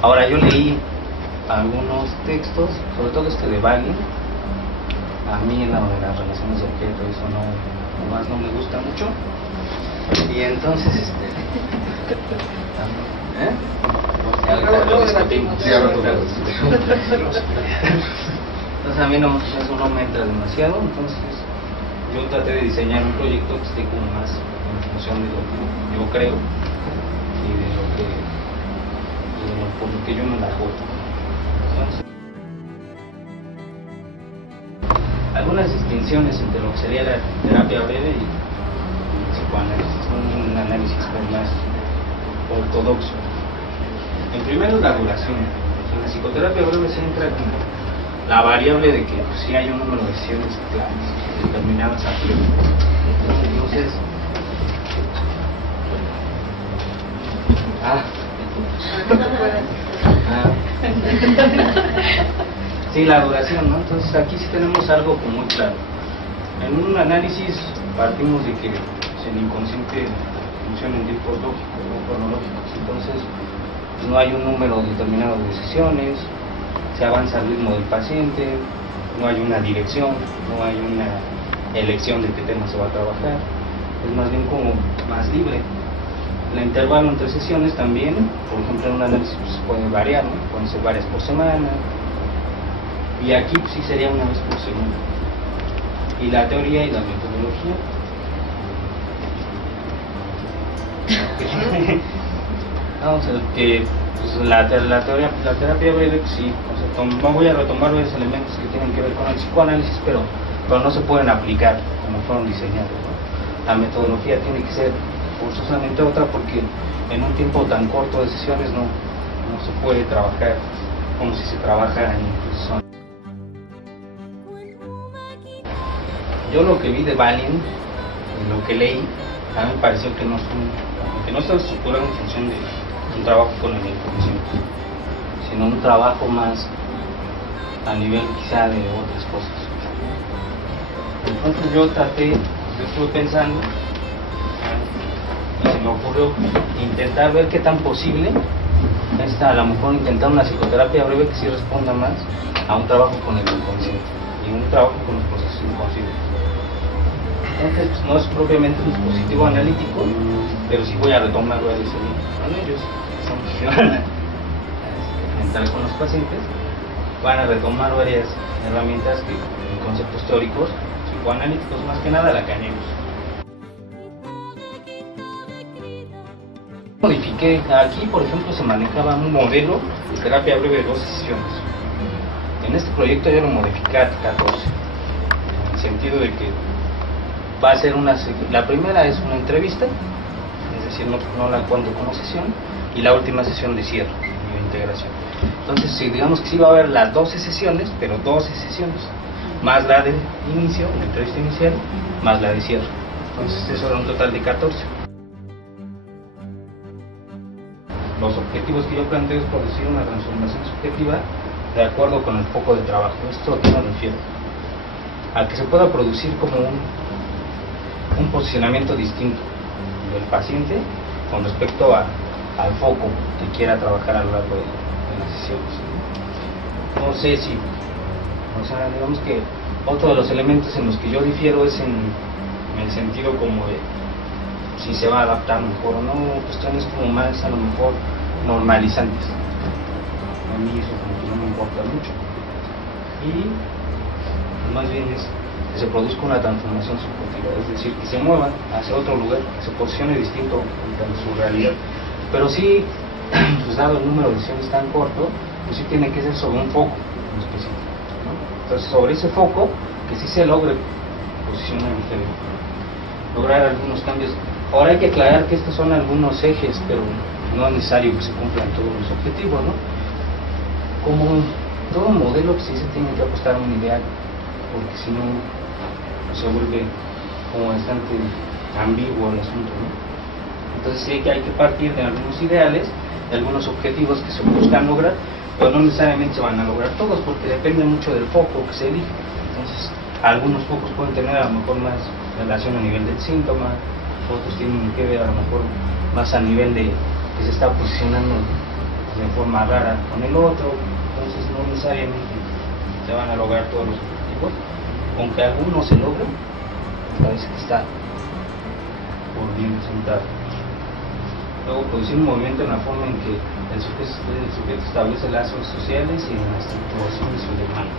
Ahora, yo leí algunos textos, sobre todo este de Balin. A mí en la de las relaciones de objeto eso no me gusta mucho. Y entonces ¿eh? Luego debatimos. Sí, entonces a mí eso no me entra demasiado. Entonces yo traté de diseñar un proyecto que esté como más en función de lo que yo creo y de lo que por lo que yo me la juego. Entonces, algunas distinciones entre lo que sería la terapia breve y el psicoanálisis, un análisis más ortodoxo. En primero, la duración. En la psicoterapia breve se entra como la variable de que pues, sí hay un número de sesiones claras, determinadas a tiempo. Entonces, sí, la duración, ¿no? Entonces aquí sí tenemos algo como muy claro. En un análisis partimos de que el inconsciente funciona en tiempos lógicos, no cronológicos. Entonces pues, no hay un número determinado de sesiones, se avanza al ritmo del paciente, no hay una dirección, no hay una elección de qué tema se va a trabajar. Es más bien como más libre. El intervalo entre sesiones también, por ejemplo en un análisis pues, puede variar, ¿no? Pueden ser varias por semana, y aquí pues, sí sería una vez por semana. Y la teoría y la metodología. Vamos a ver que pues, la terapia breve, pues, sí, o sea, voy a retomar varios elementos que tienen que ver con el psicoanálisis, pero no se pueden aplicar como fueron diseñados, ¿no? La metodología tiene que ser forzosamente otra porque en un tiempo tan corto de sesiones no se puede trabajar como si se trabajara en inclusión. Yo lo que vi de Balin y lo que leí, a mí me pareció que no está estructurado en función de un trabajo con el inconsciente, sino un trabajo más a nivel quizá de otras cosas. Entonces yo estuve pensando y se me ocurrió intentar ver qué tan posible es a lo mejor intentar una psicoterapia breve que sí responda más a un trabajo con el inconsciente y un trabajo con los procesos inconscientes. Entonces pues, no es propiamente un dispositivo analítico, pero sí voy a retomar varios con ellos, que van a entrar con los pacientes, van a retomar varias herramientas que en conceptos teóricos psicoanalíticos más que nada lacanianos. Modifiqué, aquí por ejemplo se manejaba un modelo de terapia breve de 12 sesiones. En este proyecto yo lo modifiqué a 14, en el sentido de que va a ser la primera es una entrevista, es decir, no la cuento como sesión, y la última sesión de cierre y de integración. Entonces digamos que sí va a haber las 12 sesiones, pero 12 sesiones, más la de inicio, la entrevista inicial, más la de cierre. Entonces eso era un total de 14. Los objetivos que yo planteo es producir una transformación subjetiva de acuerdo con el foco de trabajo. ¿Esto a qué me refiero? A que se pueda producir como un posicionamiento distinto del paciente con respecto al foco que quiera trabajar a lo largo de las sesiones. No sé si, digamos que otro de los elementos en los que yo difiero es en el sentido como de si se va a adaptar mejor o no, cuestiones como más a lo mejor normalizantes. A mí eso como que no me importa mucho. Y más bien es que se produzca una transformación subjetiva, es decir, que se mueva hacia otro lugar, que se posicione distinto en su realidad. Pero sí, pues dado el número de sesiones tan corto, pues sí tiene que ser sobre un foco en específico, ¿no? Entonces sobre ese foco, que sí se logre posicionar diferente, lograr algunos cambios. Ahora hay que aclarar que estos son algunos ejes, pero no es necesario que se cumplan todos los objetivos, ¿no? Como todo modelo, pues sí se tiene que apostar a un ideal, porque si no se vuelve como bastante ambiguo el asunto, ¿no? Entonces sí que hay que partir de algunos ideales, de algunos objetivos que se buscan lograr, pero no necesariamente se van a lograr todos, porque depende mucho del foco que se elige. Entonces algunos focos pueden tener a lo mejor más relación a nivel del síntoma, otros tienen que ver a lo mejor más a nivel de que se está posicionando de forma rara con el otro, entonces no necesariamente se van a lograr todos los objetivos, aunque algunos se logren, parece que está por bien resultado. Luego, producir un movimiento en la forma en que el sujeto establece lazos sociales y en la estructuración de su demanda.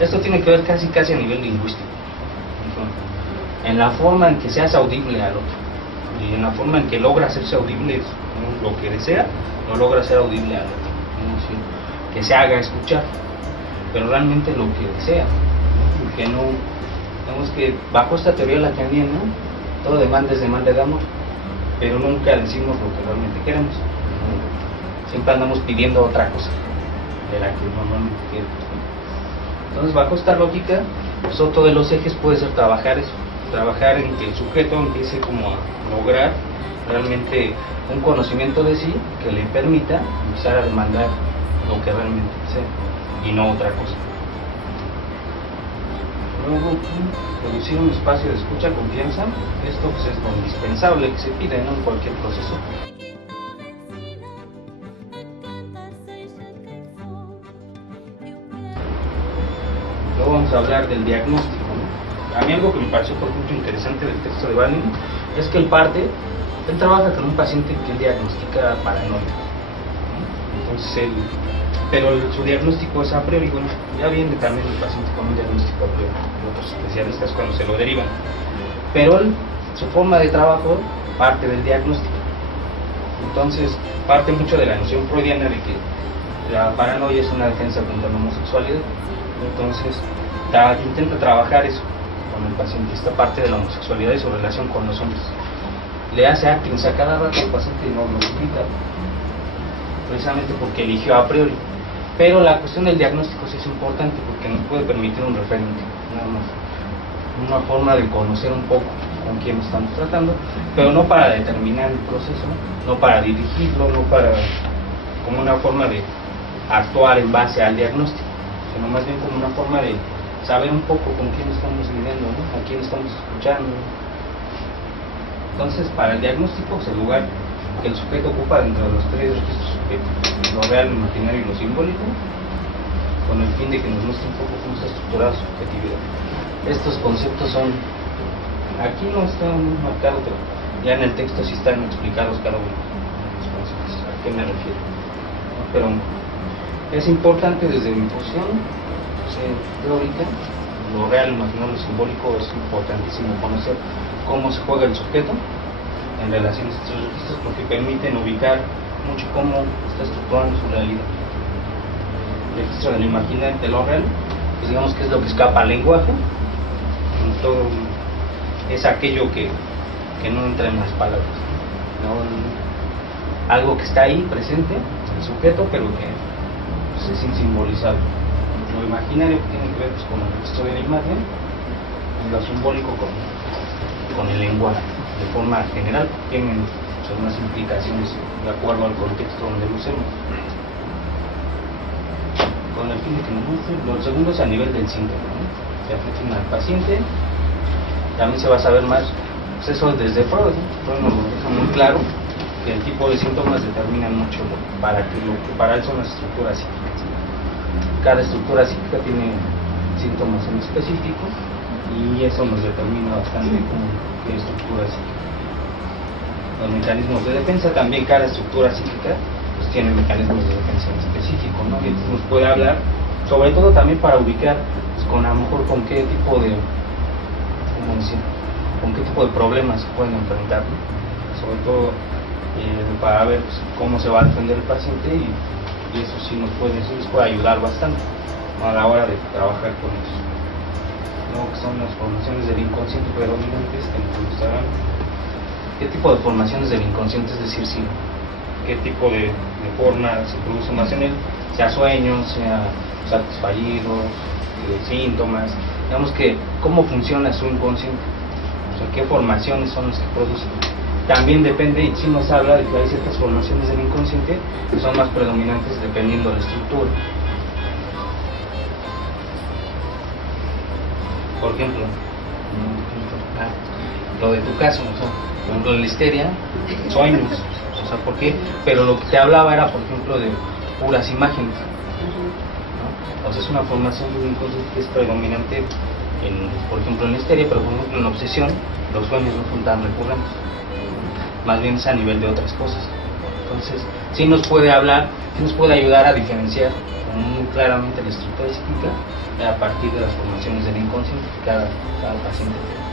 Esto tiene que ver casi a nivel lingüístico, en la forma en que se hace audible al otro y en la forma en que logra hacerse audible lo que desea, lo logra hacer audible al otro, que se haga escuchar, pero realmente lo que desea, que no, digamos que bajo esta teoría lacaniana, todo demanda es demanda de amor, pero nunca decimos lo que realmente queremos, siempre andamos pidiendo otra cosa de la que normalmente queremos. Entonces, bajo esta lógica, pues otro de los ejes puede ser trabajar eso, trabajar en que el sujeto empiece como a lograr realmente un conocimiento de sí que le permita empezar a demandar lo que realmente desea y no otra cosa. Luego, producir un espacio de escucha, confianza, esto pues es lo indispensable que se pide, ¿no?, en cualquier proceso. Luego vamos a hablar del diagnóstico, ¿no? A mí algo que me pareció, por ejemplo, interesante del texto de Balin es que él trabaja con un paciente que él diagnostica paranoia, ¿no? Entonces pero su diagnóstico es a priori, bueno, ya viene también el paciente con un diagnóstico a priori, de otros especialistas cuando se lo derivan, pero su forma de trabajo parte del diagnóstico. Entonces parte mucho de la noción freudiana de que la paranoia es una defensa contra la homosexualidad. Entonces intenta trabajar eso con el paciente, esta parte de la homosexualidad y su relación con los hombres. Le hace actings a cada rato, el paciente no lo explica, precisamente porque eligió a priori. Pero la cuestión del diagnóstico sí es importante porque nos puede permitir un referente, nada más, una forma de conocer un poco con quién estamos tratando, pero no para determinar el proceso, no para dirigirlo, no para como una forma de actuar en base al diagnóstico, sino más bien como una forma de saber un poco con quién estamos lidiando, ¿no?, a quién estamos escuchando. Entonces, para el diagnóstico es el lugar que el sujeto ocupa dentro de los tres registros subjetivos, lo real, lo imaginario y lo simbólico, con el fin de que nos muestre un poco cómo está estructurada su subjetividad. Estos conceptos son, aquí no están marcados, pero ya en el texto sí están explicados cada uno de los conceptos, a qué me refiero, ¿no? Pero es importante desde mi posición teórica, lo real, lo imaginario, lo simbólico, es importantísimo conocer cómo se juega el sujeto en relación a estos registros, porque permiten ubicar mucho cómo está estructurando su realidad. El registro del imaginario, de lo real, pues digamos que es lo que escapa al lenguaje, todo es aquello que no entra en las palabras, ¿no? Algo que está ahí presente, el sujeto, pero que pues, es insimbolizable. Lo imaginario tiene que ver pues, con el registro de la imagen, y lo simbólico con el lenguaje de forma general, tienen unas implicaciones de acuerdo al contexto donde lo usemos, con el fin de que nos muestre. Lo segundo es a nivel del síntoma, ¿no? Se afecta al paciente, también se va a saber más, pues eso desde Freud, ¿no? Freud nos lo deja muy claro, que el tipo de síntomas determinan mucho para él son las estructuras psíquicas. Cada estructura psíquica tiene síntomas en específico y eso nos determina bastante qué estructura psíquica. Los mecanismos de defensa, también cada estructura psíquica pues tiene mecanismos de defensa en específico, ¿no? Y entonces nos puede hablar, sobre todo también para ubicar pues, a lo mejor con qué tipo de problemas se pueden enfrentar, ¿no? Sobre todo para ver pues, cómo se va a defender el paciente y eso sí les puede ayudar bastante, ¿no?, a la hora de trabajar con eso. Luego que son las formaciones del inconsciente predominantes que nos gustarán. ¿Qué tipo de formaciones del inconsciente? Es decir, si qué tipo de forma se produce más en él, sea sueños, sea actos fallidos, síntomas, digamos que cómo funciona su inconsciente, o sea, qué formaciones son las que producen. También depende, y sí nos habla de que hay ciertas formaciones del inconsciente que son más predominantes dependiendo de la estructura. Por ejemplo, lo de tu caso, por ejemplo, la histeria, sueños, O sea, ¿por qué? Pero lo que te hablaba era, por ejemplo, de puras imágenes, ¿no? O sea, es una formación inconsciente que es predominante, por ejemplo, en histeria, pero por ejemplo en obsesión, los sueños no son tan recurrentes, más bien es a nivel de otras cosas. Entonces, sí nos puede hablar, sí nos puede ayudar a diferenciar muy claramente la estructura psíquica a partir de las formaciones del inconsciente que cada paciente tiene.